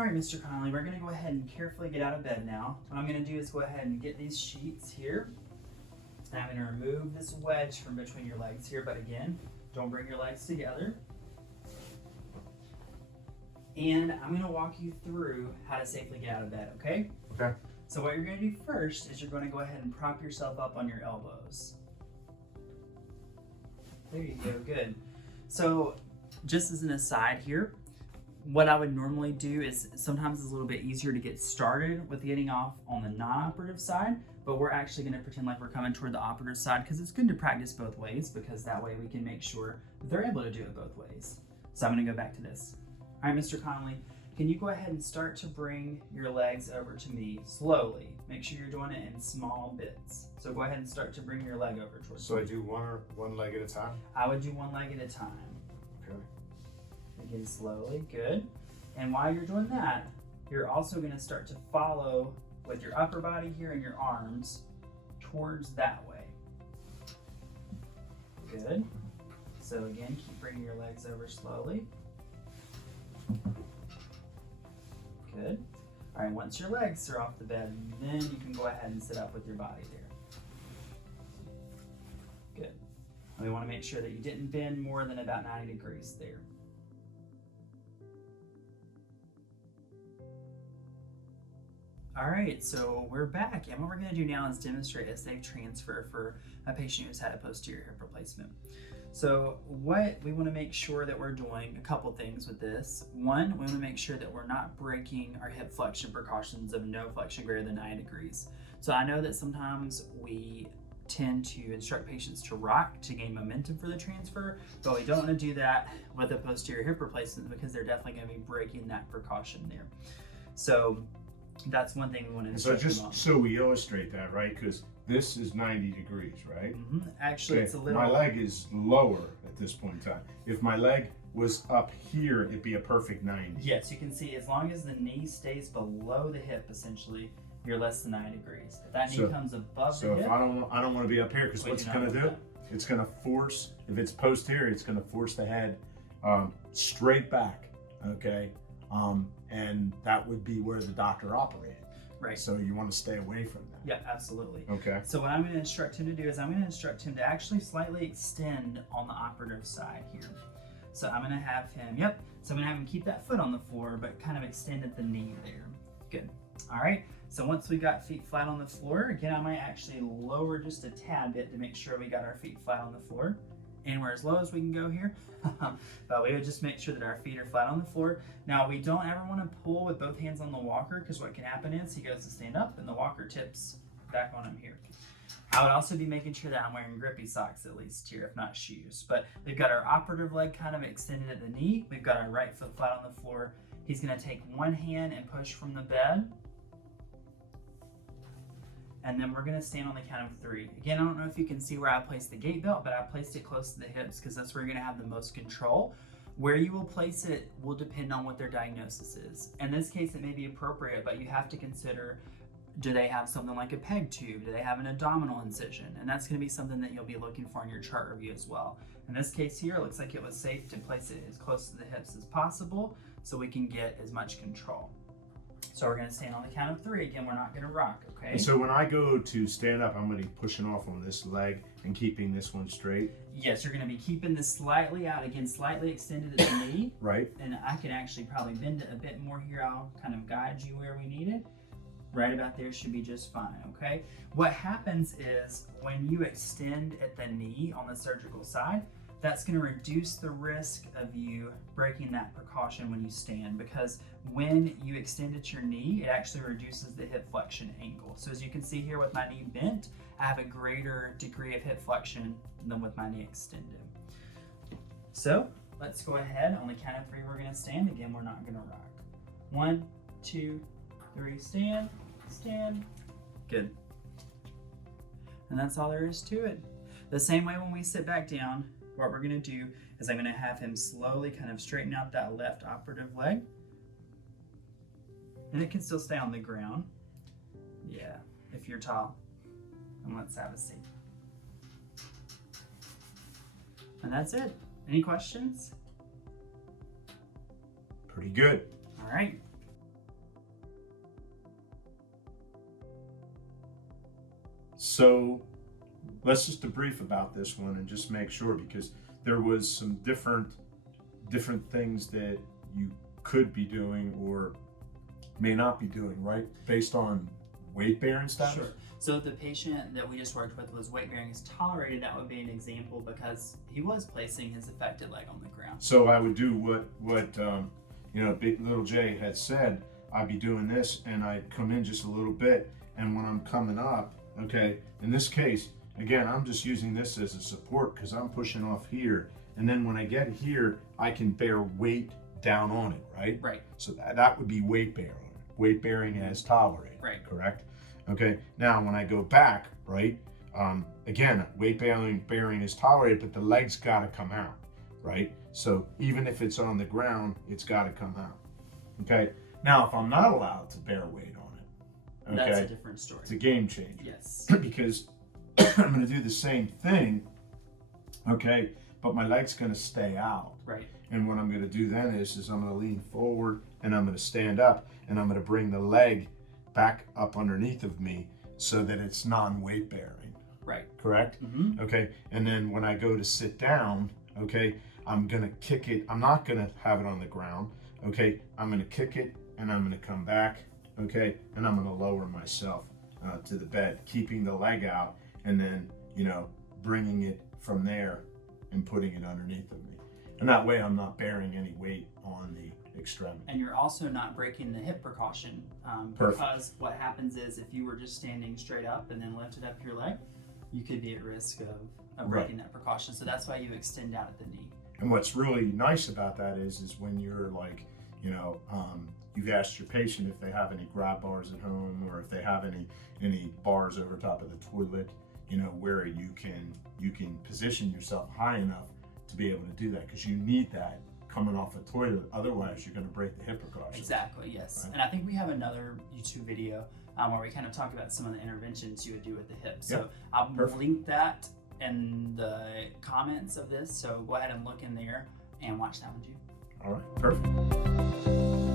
All right, Mr. Connolly, we're gonna go ahead and carefully get out of bed now. What I'm gonna do is go ahead and get these sheets here. And I'm gonna remove this wedge from between your legs here, but again, don't bring your legs together. And I'm gonna walk you through how to safely get out of bed, okay? Okay. So what you're gonna do first is you're gonna go ahead and prop yourself up on your elbows. There you go, good. So just as an aside here, what I would normally do is sometimes it's a little bit easier to get started with getting off on the non-operative side, but we're actually gonna pretend like we're coming toward the operative side because it's good to practice both ways, because that way we can make sure they're able to do it both ways. So I'm gonna go back to this. All right, Mr. Connolly, can you go ahead and start to bring your legs over to me slowly? Make sure you're doing it in small bits. So go ahead and start to bring your leg over towards So me. I do one leg at a time? I would do one leg at a time. Okay. Again, slowly, good. And while you're doing that, you're also gonna start to follow with your upper body here and your arms towards that way. Good. So again, keep bringing your legs over slowly. Good. All right, once your legs are off the bed, then you can go ahead and sit up with your body there. Good. And we want to make sure that you didn't bend more than about 90 degrees there. All right, so we're back, and what we're going to do now is demonstrate a safe transfer for a patient who's had a posterior hip replacement. So what we want to make sure that we're doing, a couple things with this. One, we want to make sure that we're not breaking our hip flexion precautions of no flexion greater than 90 degrees. So I know that sometimes we tend to instruct patients to rock to gain momentum for the transfer, but we don't want to do that with a posterior hip replacement because they're definitely going to be breaking that precaution there. So that's one thing we want to instruct them on. So just so we illustrate that, right? Because this is 90 degrees, right? Actually, Okay. it's a little... My leg is lower at this point in time. If my leg was up here, it'd be a perfect 90. Yes, you can see as long as the knee stays below the hip, essentially, you're less than 90 degrees. If that knee comes above the hip... So if I don't want to be up here, because what's it going to do? It's going to force, if it's posterior, it's going to force the head straight back, okay? And that would be where the doctor operated. Right. So you want to stay away from that. Yeah, absolutely. Okay. So what I'm going to instruct him to do is I'm going to instruct him to actually slightly extend on the operative side here. So I'm going to have him, so I'm going to have him keep that foot on the floor, but kind of extend at the knee there. Good. All right. So once we got feet flat on the floor, again, I might actually lower just a tad bit to make sure we got our feet flat on the floor. And we're as low as we can go here. But we would just make sure that our feet are flat on the floor. Now, we don't ever want to pull with both hands on the walker, because what can happen is he goes to stand up and the walker tips back on him here. I would also be making sure that I'm wearing grippy socks at least here, if not shoes. But we've got our operative leg kind of extended at the knee. We've got our right foot flat on the floor. He's going to take one hand and push from the bed. And then we're gonna stand on the count of 3. Again, I don't know if you can see where I placed the gait belt, but I placed it close to the hips because that's where you're gonna have the most control. Where you will place it will depend on what their diagnosis is. In this case, it may be appropriate, but you have to consider, do they have something like a peg tube? Do they have an abdominal incision? And that's gonna be something that you'll be looking for in your chart review as well. In this case here, it looks like it was safe to place it as close to the hips as possible so we can get as much control. So we're gonna stand on the count of 3. Again, we're not gonna rock, okay? And so when I go to stand up, I'm gonna be pushing off on this leg and keeping this one straight. Yes, you're gonna be keeping this slightly out, again, slightly extended at the knee. Right. And I can actually probably bend it a bit more here. I'll kind of guide you where we need it. Right about there should be just fine, okay? What happens is when you extend at the knee on the surgical side, that's going to reduce the risk of you breaking that precaution when you stand, because when you extend at your knee, it actually reduces the hip flexion angle. So as you can see here with my knee bent, I have a greater degree of hip flexion than with my knee extended. So let's go ahead. On the count of 3, we're going to stand. Again, we're not going to rock. 1, 2, 3, stand, stand. Good. And that's all there is to it. The same way when we sit back down, what we're going to do is I'm going to have him slowly kind of straighten out that left operative leg. And it can still stay on the ground. Yeah, if you're tall. And let's have a seat. And that's it. Any questions? Pretty good. All right. So let's just debrief about this one and just make sure, because there was some different things that you could be doing or may not be doing, right? Based on weight bearing status? Sure. So if the patient that we just worked with was weight bearing is tolerated, that would be an example because he was placing his affected leg on the ground. So I would do what Big Little J had said. I'd be doing this, and I'd come in just a little bit, and when I'm coming up, okay, in this case, again, I'm just using this as a support because I'm pushing off here, and then when I get here, I can bear weight down on it, right? Right. So that would be weight bearing. Weight bearing as tolerated, right? Correct? Okay, now when I go back, right, again, weight bearing is tolerated, but the leg's gotta come out, right? So even if it's on the ground, it's gotta come out, okay? Now, if I'm not allowed to bear weight on it, okay, that's a different story. It's a game changer. Yes. Because I'm gonna do the same thing, okay, but my leg's gonna stay out. Right. And what I'm gonna do then is I'm gonna lean forward and I'm gonna stand up and I'm gonna bring the leg back up underneath of me so that it's non-weight bearing. Right. Correct? Mm-hmm. Okay, and then when I go to sit down, okay, I'm gonna kick it. I'm not gonna have it on the ground, okay? I'm gonna kick it and I'm gonna come back, okay? And I'm gonna lower myself to the bed, keeping the leg out, and then, bringing it from there and putting it underneath of me. And that way I'm not bearing any weight on the extremity. And you're also not breaking the hip precaution because what happens is if you were just standing straight up and then lifted up your leg, you could be at risk of breaking that precaution. So that's why you extend out at the knee. And what's really nice about that is when you're like, you've asked your patient if they have any grab bars at home or if they have any bars over top of the toilet, where you can position yourself high enough to be able to do that, because you need that coming off a toilet. Otherwise, you're going to break the hip precautions. Exactly, yes. Right? And I think we have another YouTube video where we kind of talk about some of the interventions you would do with the hip. So I'll link that in the comments of this. So go ahead and look in there and watch that one too. All right, perfect.